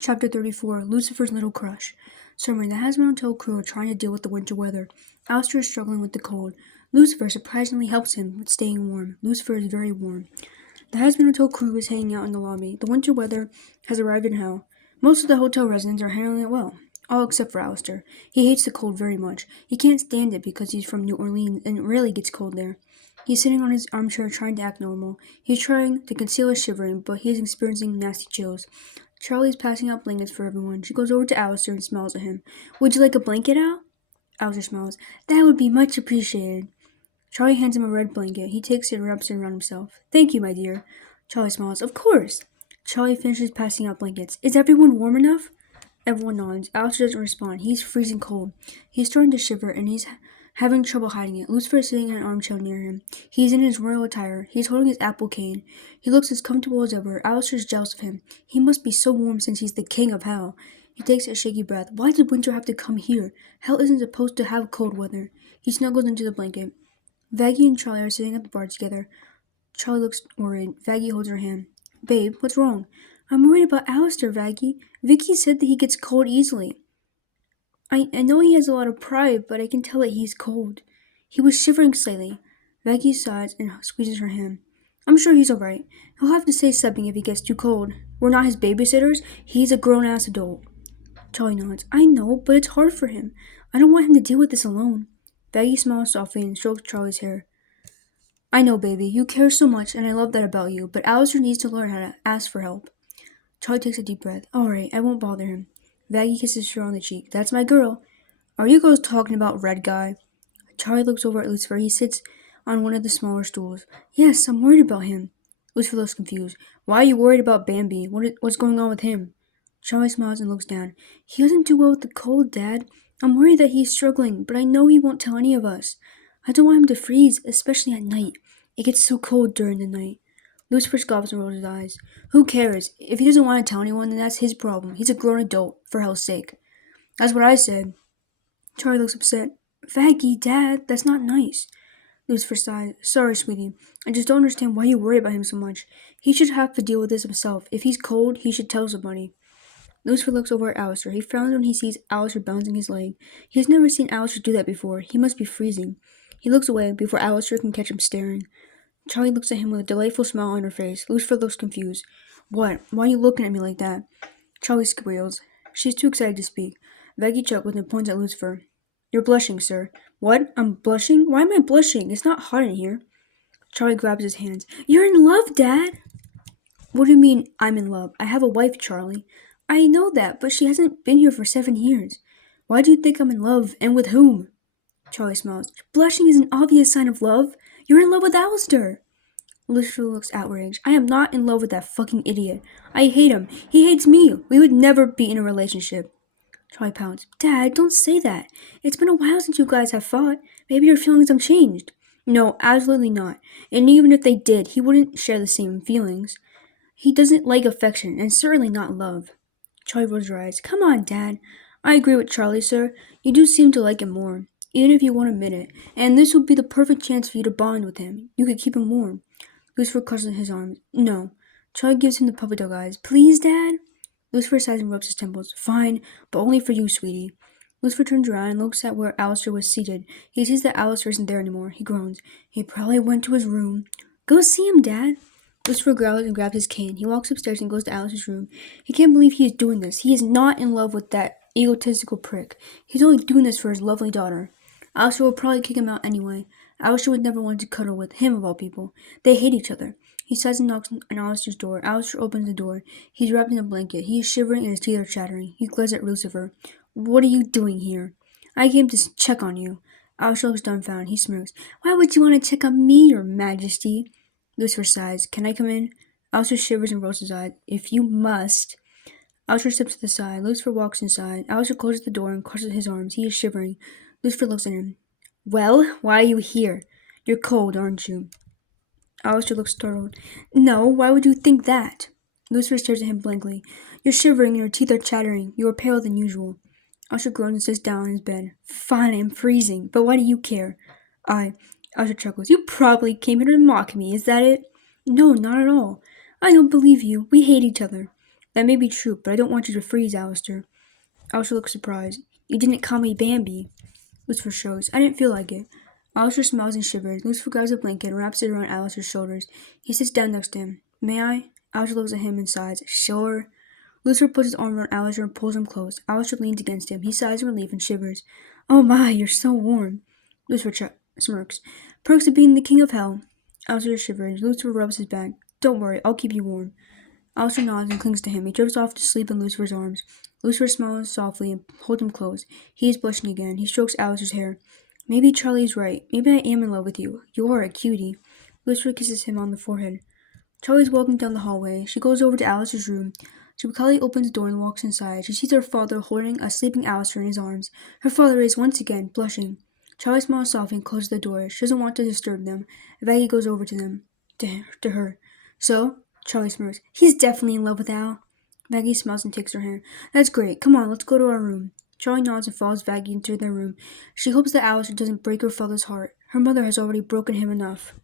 Chapter 34 Lucifer's Little Crush. Summer, the Hazbin Hotel crew are trying to deal with the winter weather. Alistair is struggling with the cold. Lucifer surprisingly helps him with staying warm. Lucifer is very warm. The Hazbin Hotel crew is hanging out in the lobby. The winter weather has arrived in hell. Most of the hotel residents are handling it well. All except for Alistair. He hates the cold very much. He can't stand it because he's from New Orleans and it rarely gets cold there. He's sitting on his armchair trying to act normal. He's trying to conceal his shivering, but he's experiencing nasty chills. Charlie's passing out blankets for everyone. She goes over to Alistair and smiles at him. Would you like a blanket, Al? Alistair smiles. That would be much appreciated. Charlie hands him a red blanket. He takes it and wraps it around himself. Thank you, my dear. Charlie smiles. Of course. Charlie finishes passing out blankets. Is everyone warm enough? Everyone nods. Alistair doesn't respond. He's freezing cold. He's starting to shiver, and he's having trouble hiding it. Lucifer is sitting in an armchair near him. He's in his royal attire. He's holding his apple cane. He looks as comfortable as ever. Alistair's jealous of him. He must be so warm since he's the king of hell. He takes a shaky breath. Why did winter have to come here? Hell isn't supposed to have cold weather. He snuggles into the blanket. Vaggie and Charlie are sitting at the bar together. Charlie looks worried. Vaggie holds her hand. Babe, what's wrong? I'm worried about Alistair, Vaggie. Vicky said that he gets cold easily. I know he has a lot of pride, but I can tell that he's cold. He was shivering slightly. Vaggie sighs and squeezes her hand. I'm sure he's all right. He'll have to say something if he gets too cold. We're not his babysitters. He's a grown-ass adult. Charlie nods. I know, but it's hard for him. I don't want him to deal with this alone. Vaggie smiles softly and strokes Charlie's hair. I know, baby. You care so much, and I love that about you, but Alistair needs to learn how to ask for help. Charlie takes a deep breath. All right, I won't bother him. Vaggie kisses her on the cheek. That's my girl. Are you girls talking about Red Guy? Charlie looks over at Lucifer. He sits on one of the smaller stools. Yes, I'm worried about him. Lucifer looks confused. Why are you worried about Bambi? What's going on with him? Charlie smiles and looks down. He doesn't do well with the cold, Dad. I'm worried that he's struggling, but I know he won't tell any of us. I don't want him to freeze, especially at night. It gets so cold during the night. Lucifer scoffs and rolls his eyes. Who cares? If he doesn't want to tell anyone, then that's his problem. He's a grown adult, for hell's sake. That's what I said. Charlie looks upset. Vaggie, Dad, that's not nice. Lucifer sighs. Sorry, sweetie. I just don't understand why you worry about him so much. He should have to deal with this himself. If he's cold, he should tell somebody. Lucifer looks over at Alistair. He frowns when he sees Alistair bouncing his leg. He has never seen Alistair do that before. He must be freezing. He looks away before Alistair can catch him staring. Charlie looks at him with a delightful smile on her face. Lucifer looks confused. What? Why are you looking at me like that? Charlie squeals. She's too excited to speak. Vaggie chuckles and points at Lucifer. You're blushing, sir. What? I'm blushing? Why am I blushing? It's not hot in here. Charlie grabs his hands. You're in love, Dad! What do you mean, I'm in love? I have a wife, Charlie. I know that, but she hasn't been here for 7 years. Why do you think I'm in love, and with whom? Charlie smiles. Blushing is an obvious sign of love. You're in love with Alistair. Lucifer looks outraged. I am not in love with that fucking idiot. I hate him. He hates me. We would never be in a relationship. Charlie pouts. Dad, don't say that. It's been a while since you guys have fought. Maybe your feelings have changed. No, absolutely not. And even if they did, he wouldn't share the same feelings. He doesn't like affection, and certainly not love. Charlie rolls her eyes. Come on, Dad. I agree with Charlie, sir. You do seem to like him more, even if you won't admit it. And this would be the perfect chance for you to bond with him. You could keep him warm. Lucifer crosses his arms. No. Charlie gives him the puppy dog eyes. Please, Dad? Lucifer sighs and rubs his temples. Fine, but only for you, sweetie. Lucifer turns around and looks at where Alistair was seated. He sees that Alistair isn't there anymore. He groans. He probably went to his room. Go see him, Dad. Lucifer growls and grabs his cane. He walks upstairs and goes to Alistair's room. He can't believe he is doing this. He is not in love with that egotistical prick. He's only doing this for his lovely daughter. Alistair will probably kick him out anyway. Alistair would never want to cuddle with him of all people. They hate each other. He sighs and knocks on Alistair's door. Alistair opens the door. He's wrapped in a blanket. He is shivering and his teeth are chattering. He glares at Lucifer. What are you doing here? I came to check on you. Alistair looks dumbfounded. He smirks. Why would you want to check on me, your majesty? Lucifer sighs. Can I come in? Alistair shivers and rolls his eyes. If you must. Alistair steps to the side. Lucifer walks inside. Alistair closes the door and crosses his arms. He is shivering. Lucifer looks at him. Well, why are you here? You're cold, aren't you? Alistair looks startled. No, why would you think that? Lucifer stares at him blankly. You're shivering and your teeth are chattering. You are paler than usual. Alistair groans and sits down on his bed. Fine, I'm freezing, but why do you care? Alistair chuckles. You probably came here to mock me, is that it? No, not at all. I don't believe you. We hate each other. That may be true, but I don't want you to freeze, Alistair. Alistair looks surprised. You didn't call me Bambi. Lucifer shows. I didn't feel like it. Alistair smiles and shivers. Lucifer grabs a blanket and wraps it around Alistair's shoulders. He sits down next to him. May I? Alistair looks at him and sighs. Sure. Lucifer puts his arm around Alistair and pulls him close. Alistair leans against him. He sighs in relief and shivers. Oh my, you're so warm. Lucifer smirks. Perks of being the king of hell. Alistair shivers. Lucifer rubs his back. Don't worry, I'll keep you warm. Alistair nods and clings to him. He drifts off to sleep in Lucifer's arms. Lucifer smiles softly and holds him close. He is blushing again. He strokes Alistair's hair. Maybe Charlie's right. Maybe I am in love with you. You are a cutie. Lucifer kisses him on the forehead. Charlie's walking down the hallway. She goes over to Alistair's room. She calmly opens the door and walks inside. She sees her father holding a sleeping Alistair in his arms. Her father is, once again, blushing. Charlie smiles softly and closes the door. She doesn't want to disturb them. Maggie goes over to her. So? Charlie smirks. He's definitely in love with Al. Maggie smiles and takes her hand. That's great. Come on, let's go to our room. Charlie nods and follows Maggie into their room. She hopes that Alistair doesn't break her father's heart. Her mother has already broken him enough.